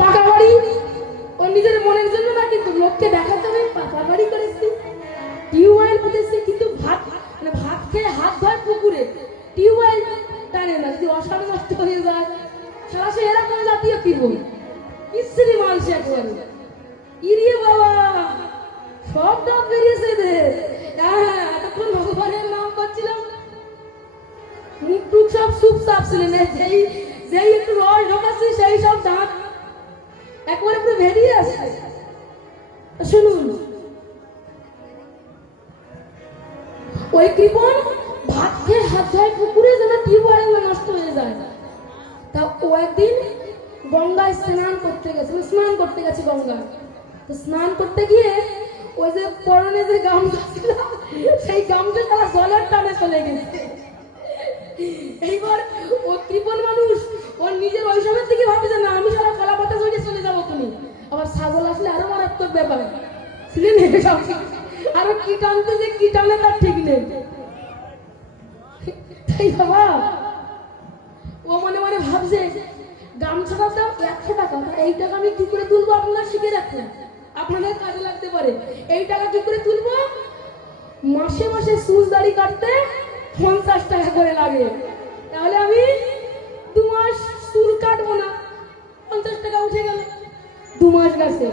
পাকা বাড়ি ও নিজের মনের জন্য না, কিন্তু লোককে দেখাতে হবে পাকা বাড়ি করেছি, টিউবওয়েল পুঁতেছি, কিন্তু ভাত খেয়ে হাত ধোয় পুকুরে, টিউবওয়েল টানে না। যদি অসাড় নষ্ট হয়ে যায় সারা সে এরকম জাতীয় কি বল মিস্ত্রি মানুষ একবারে ইরিয়ে বাবা সব ডাব বেরিয়েছে এতক্ষণ ভগবানের নাম করছিলাম, মুখ টুক সব সুপ সাপ ছিলেন, যেই একটু রস ঢোকাচ্ছি সেই সব দাঁত একবারে পুরো বেরিয়ে আসছে। শুনুন, ওই কৃপণ ভাত খেয়ে হাত ধোয় পুকুরে যেন টিউবওয়েল নষ্ট হয়ে যায়। তা ও একদিন গঙ্গায় স্নান করতে গেছে গঙ্গায়। তো স্নান করতে গিয়ে ওই যে পরনে যে গামছা ছিল সেই গামছা তারা জলের টানে চলে গেছে। এইবার ও কৃপণ মানুষ ওর নিজের ওইসবের দিকে ভাবে যে না আমি সারা কলা পাতা জড়িয়ে চলে যাবো, তুমি আবার ছাগল আসলে আরো মারাত্মক ব্যাপার ছিলেন, আরো কি টানতে যে কি টানে তার ঠিক নেই। তাই বাবা ও মনে মনে ভাবছে গামছাটার দাম 100 টাকা, এই টাকা আমি কি করে তুলবো আপনারা শিখে রাখুন, আপনাদের কাজে লাগতে পারে। এই টাকা কি করে তুলবো? মাসে মাসে চুল দাড়ি কাটতে 50 টাকা করে লাগে, তাহলে আমি 2 মাস চুল কাটবো না, 50 টাকা উঠে গেল। 2 মাস গেছে,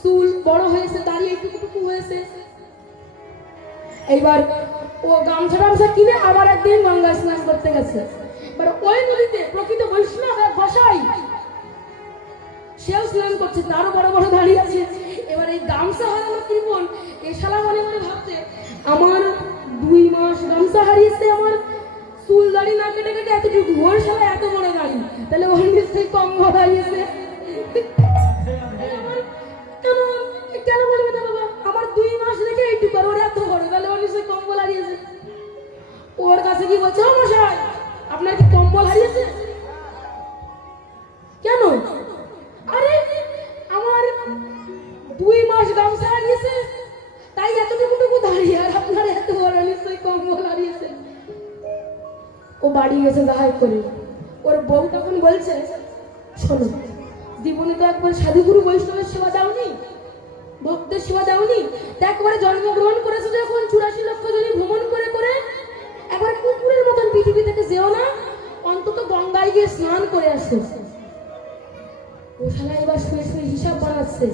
চুল বড় হয়েছে, দাড়ি একটু হয়েছে। এইবার ও গামছা কিনে আবার একদিন গঙ্গা স্নান করতে গেছে। এবার ওই নদীতে প্রকৃত বৈষ্ণব গোসাই সেও স্নান করছে, তারও বড় বড় দাড়ি আছে। এবার এই গামছা হারানো কৃপণ এই শালা মনে মনে ভাবছে আমার 2 মাস গামছা হারিয়েছে, আমার চুল দাড়ি না কেটে কেটে এতটুকু, ওর শালা এত বড় দাড়ি, তাহলে ওর নিশ্চয়ই কম হারিয়েছে। কেন বলবে না বাবা, আমার 2 মাস রেখে এইটুকু, আর ওর এত বড়, তাহলে ওর নিশ্চয়ই কম্বল হারিয়েছে। ওর কাছে কি বলছে, ও মশাই আপনার কি কম্বল হারিয়েছে? কেন? আরে আমার 2 মাস গামছা হারিয়েছে, তাই এতটুকু দাঁড়িয়ে, আর আপনার এত বড় নিশ্চয়ই কম্বল হারিয়েছে। ও বাড়ি গেছে যাহাই করে। ওর বউ তখন বলছে শোনো, জীবনে তো একবার সাধুগুরু বৈষ্ণবের সেবা দাওনি, ভক্তের সেবা দাওনি, তা একবারে জন্মগ্রহণ করেছে যখন 84 লক্ষ জনী ভ্রমণ করে করে একবার কুকুরের মতন পৃথিবী থেকে যেও না, অন্তত গঙ্গায় গিয়ে স্নান করে আসো। ও শালা এবার শুনে শুনে হিসাব বানাচ্ছে,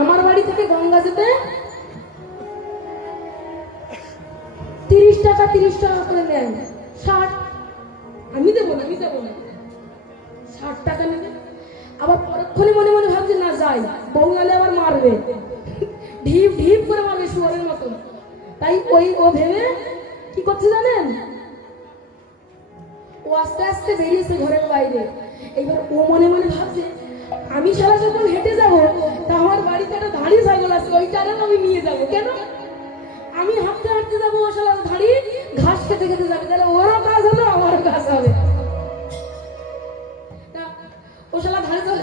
আমার বাড়ি থেকে গঙ্গা যেতে 30 টাকা করে নেন, 60 আমি দেবো না 60 টাকা নেবে। আবার পরক্ষণে মনে মনে ভাবছে না যাই, বউ নালে আবার মারবে, ঢিপ ঢিপ করে মারবে শুয়ারের মতন। তাই ও ভেবে কি করছে জানেন, ও আস্তে আস্তে বেরিয়েছে ঘরের বাইরে। এইবার ও মনে মনে ভাবছে আমি সারা যখন হেঁটে যাবো তা আমার বাড়িতে একটা ধাড়ি ছাগল আছে, ওইটারে আমি নিয়ে যাবো। কেন? আমি হাঁটতে হাঁটতে যাবো, ও শালা ধাড়ি ঘাস খেতে খেতে যাবে, তাহলে ওরও কাজ হবে আমারও কাজ হবে। ও শালা ধাড়ি চলে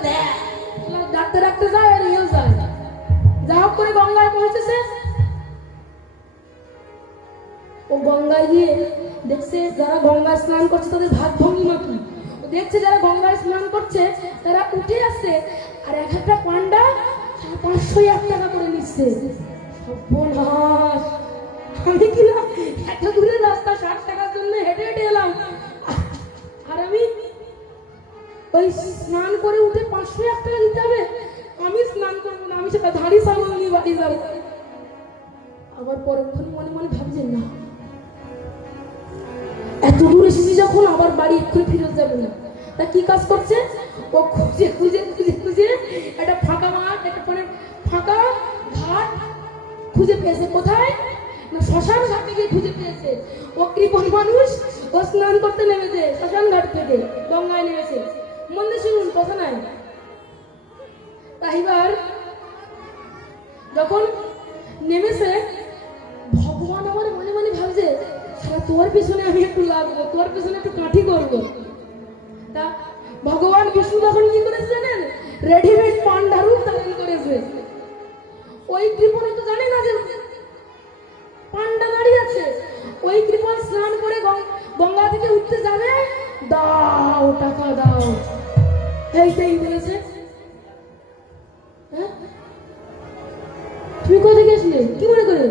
ডাকতে ডাকতে যায় আর ইয়েও যায়, যা হোক করে গঙ্গায় পৌঁছেছে। ও গঙ্গায় গিয়ে দেখছে যারা গঙ্গায় স্নান করছে তাদের ভাগ ভঙ্গিমা কি, ও দেখছে যারা গঙ্গায় স্নান করছে তারা উঠে আসছে আর এক একটা পান্ডা 501 টাকা করে নিচ্ছে। সর্বনাশ, আমি কিনা এত দূরের রাস্তা 60 টাকার জন্য হেঁটে হেঁটে এলাম, আর আমি ওই স্নান করে উঠে 501 টাকা দিতে হবে? আমি স্নান করবো না, আমি সেটা ধাড়ি ছাগল নিয়ে বাড়ি যাবো। আবার পরক্ষণে মনে মনে ভাবছেন না এত দূর এসেছি যখন আবার বাড়ি এক্ষুনি ফিরত যাবে না, তা কি কাজ করছে, ও খুঁজে খুঁজে খুঁজে খুঁজে একটা ফাঁকা মাঠ, একটা ফাঁকা ঘাট খুঁজে পেয়েছে। কোথায় না শ্মশান ঘাটে গিয়ে খুঁজে পেয়েছে। ও কৃপণ মানুষ, ও স্নান করতে নেমেছে শ্মশান ঘাট থেকে গঙ্গায় নেমেছে। মনে শুনুন কথা নাই। তাইবার যখন নেমেছে ভগবান আমার মনে মনে ভাবছে তোর পিছনে আমি একটু লাগবো, তোর পিছনে একটু কাঠি করবো। তা ভগবান বিষ্ণু তখন কি করেছে জানেন, রেডিমেড পান্ডা রূপ ধারণ করেছে। ওই কৃপণ তো জানে না যে পান্ডা দাঁড়িয়ে আছে, ওই কৃপণ স্নান করে গঙ্গা থেকে উঠতে যাবে, দাও টাকা দাও, এইটাই বলেছে। হ্যাঁ, তুমি কোথায় গেছিলে কি মনে করে?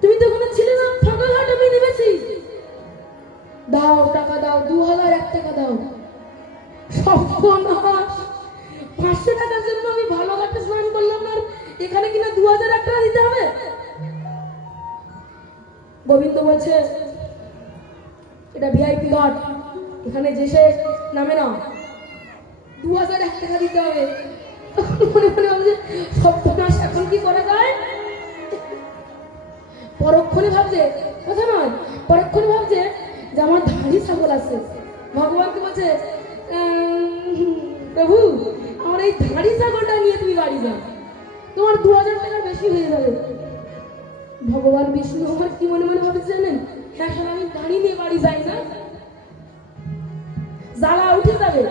তুমি তো ওখানে ছিলে না, ফাঁকা ঘাট আমি নেমেছি। দাও টাকা দাও, 2001 টাকা দাও। সর্বনাশ, 500 টাকার জন্য আমি ভালো ঘাটে স্নান করলাম না, এখানে কিনা 2001 টাকা দিতে হবে। গোবিন্দ বলছে এটা ভিআইপি ঘাট, এখানে যে সে নামে না, 2001 টাকা দিতে হবে। মনে মনে ভাবছে সর্বনাশ, এখন কি করা যায়? পরক্ষণে ভাবছে, কথা নয়, পরক্ষণে ভাবছে যে আমার ধাড়ি ছাগল আছে। ভগবানকে বলছে প্রভু আমার এই ধাড়ি ছাগলটা নিয়ে তুমি বাড়ি যাও, তোমার 2000 টাকা বেশি হয়ে যাবে। ভগবান বিষ্ণু আমার কি মনে মনে ভাবছে জানেন? এখন আমি ধাড়ি নিয়ে বাড়ি যাই না, জ্বালা উঠে যাবে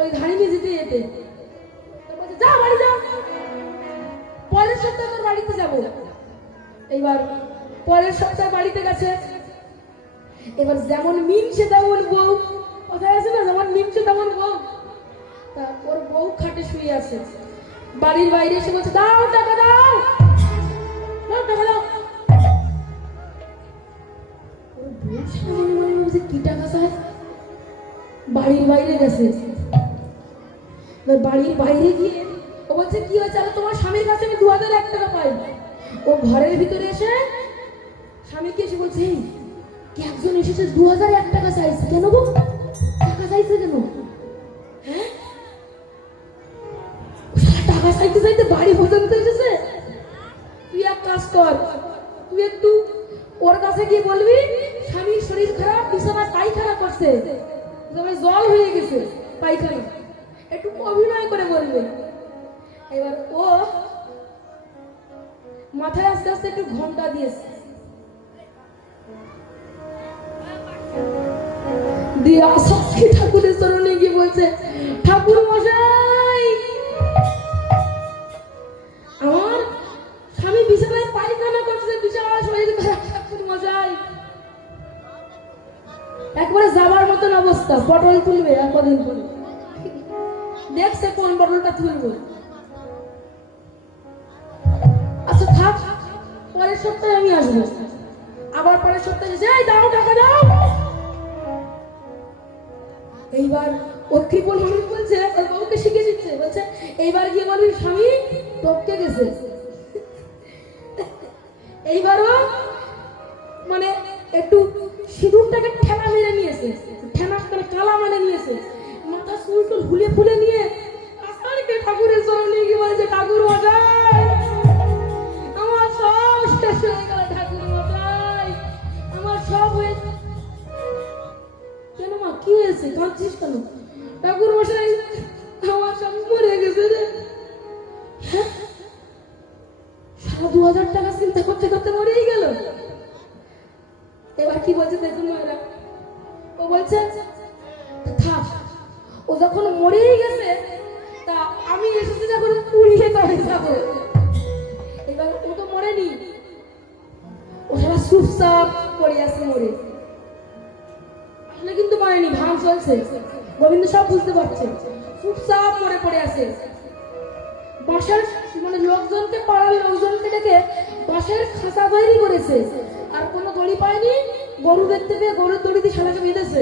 ওই ধাড়ি নিয়ে যেতে যেতে। যা বাড়ি যা, পরের সপ্তাহে তোর বাড়িতে যাবো। এইবার পরের সপ্তাহে বাড়িতে গেছে। এবার যেমন মিনছে তেমন বউ, কোথায় আছে না, যেমন মিনছে তেমন বউ। তারপর বউ খাটে শুয়ে আছে, বাড়ির বাইরে এসে বলছে দাও টাকা দাও, দাও টাকা দাও। কি টাকা চাই? বাড়ির বাইরে গেছে। বাড়ির বাইরে গিয়ে ও বলছে কি হয়েছে? আরে তোমার স্বামীর কাছে আমি 2001 টাকা পাই। ও ঘরের ভিতরে এসে স্বামীকে এসে বলছে কি একজন এসেছে 2001 টাকা চাইছে। কেন গো, টাকা চাইছে কেন? হ্যাঁ, টাকা চাইতে চাইতে বাড়ি পর্যন্ত এসেছে। তুই এক কাজ কর, তুই একটু ওর কাছে গিয়ে বলবি স্বামীর শরীর খারাপ, বিছানায় পায়খানা করছে, জল হয়ে গেছে পায়খানা, একটু অভিনয় করে বলবে। এবার ও মাথায় আস্তে আস্তে একটু ঘন্টা দিয়েছে, দিয়ে আসাক্ষী ঠাকুরের চরণে গিয়ে বলছে ঠাকুর মশাই আমার স্বামী বিছানায় পায়খানা করছে, বিছানায় শরীর খারাপ, ঠাকুর মশাই। একবারে যাবার মতন অবস্থা, পটল তুলবে আর কদিন পরে দেখছে কোন পটলটা তুলবে। আচ্ছা থাক, পরের সপ্তাহে আমি আসবো। আবার পরের সপ্তাহে যাই, দাও টাকা দাও। এইবার ও কৃপণ মানুষ বলছে, ওর বউকে শিখে দিচ্ছে, বলছে এইবার গিয়ে বলবি স্বামী টপকে গেছে। এইবারও মানে একটু সিঁদুরটাকে ঠেলা মেরে নিয়েছে, ঠেলা মানে কালা মানে নিয়েছে, মাথা চুল টুল ফুলে ফুলে নিয়ে আসারকে ঠাকুরের চরণে গিয়ে বলছে ঠাকুর মশাই আমার সব শেষ হয়ে গেল, ঠাকুর মশাই আমার সব হয়ে। কেন মা, কি হয়েছে, কাঁদছিস কেন? ঠাকুর মশাই আমার সব মরে গেছে রে। হ্যাঁ, সারা 2000 টাকা চিন্তা করতে করতে মরেই গেল। এবার কি বলছে দেখুন মায়েরা, ও বলছে থাক, ও যখন মরেই গেছে তা আমি এসেছি যখন পুড়িয়ে তবে যাবো। এবার ও তো মরেনি, ও সারা চুপচাপ পড়ে আছে মরে, আসলে কিন্তু মরেনি, ভাঙ চলছে। গোবিন্দ সব বুঝতে পারছে, চুপচাপ মরে পড়ে আছে। বাসার মানে লোকজনকে, পাড়ার লোকজনকে ডেকে বাসার খাঁচা তৈরি করেছে, আর কোনো দড়ি পায়নি, গরু দেখতে পেয়ে গরুর দড়ি দিয়ে শালাকে বেঁধেছে।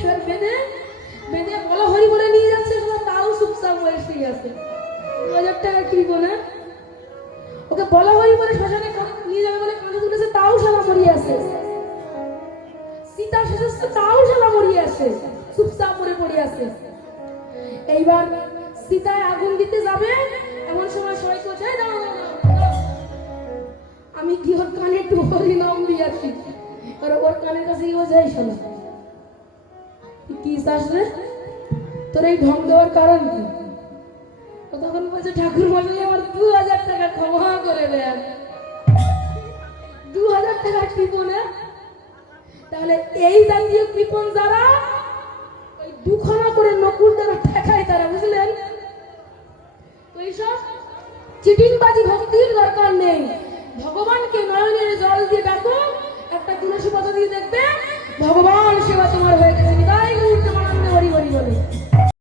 এবার বেঁধে বেঁধে বলা হরি বলে নিয়ে যাচ্ছে, তাও চুপচাপ মরে শুয়ে আছে। 2000 টাকা কিনব না, ওকে বলা হরি বলে শ্মশানে নিয়ে যাবে বলে কাঁধে তুলেছে, তাও শালা মরিয়ে আছে। সীতা শেষে তাও শালা মরিয়ে আছে, চুপচাপ মরে পড়ে আছে। এইবার সীতায় আগুন দিতে যাবে, এমন সময় সবাই বলছে আমি কি ওর কানে একটু হরি নাম দিয়ে আসি। আর ওর কানের কাছে গিয়ে বলছে এই শালা কি চাস রে, তোর এই ঢং দেওয়ার কারণ কি? ও তখন বলছে ঠাকুর মশাই আমার 2000 টাকা ক্ষমা করে দেন। 2000 টাকা কৃপণে, তাহলে এই জাতীয় কৃপণ যারা ওই দুখানা করে নকুল দ্বারা ঠেকায় তারা, বুঝলেন? তো এইসব চিটিংবাজি ভক্তির দরকার নেই। ভগবানকে নয়নের জল দিয়ে ডাকো, একটা তুলসী পাতা দিয়ে দেখবে ভগবান সেবা তোমার হয়ে গেছে। বলে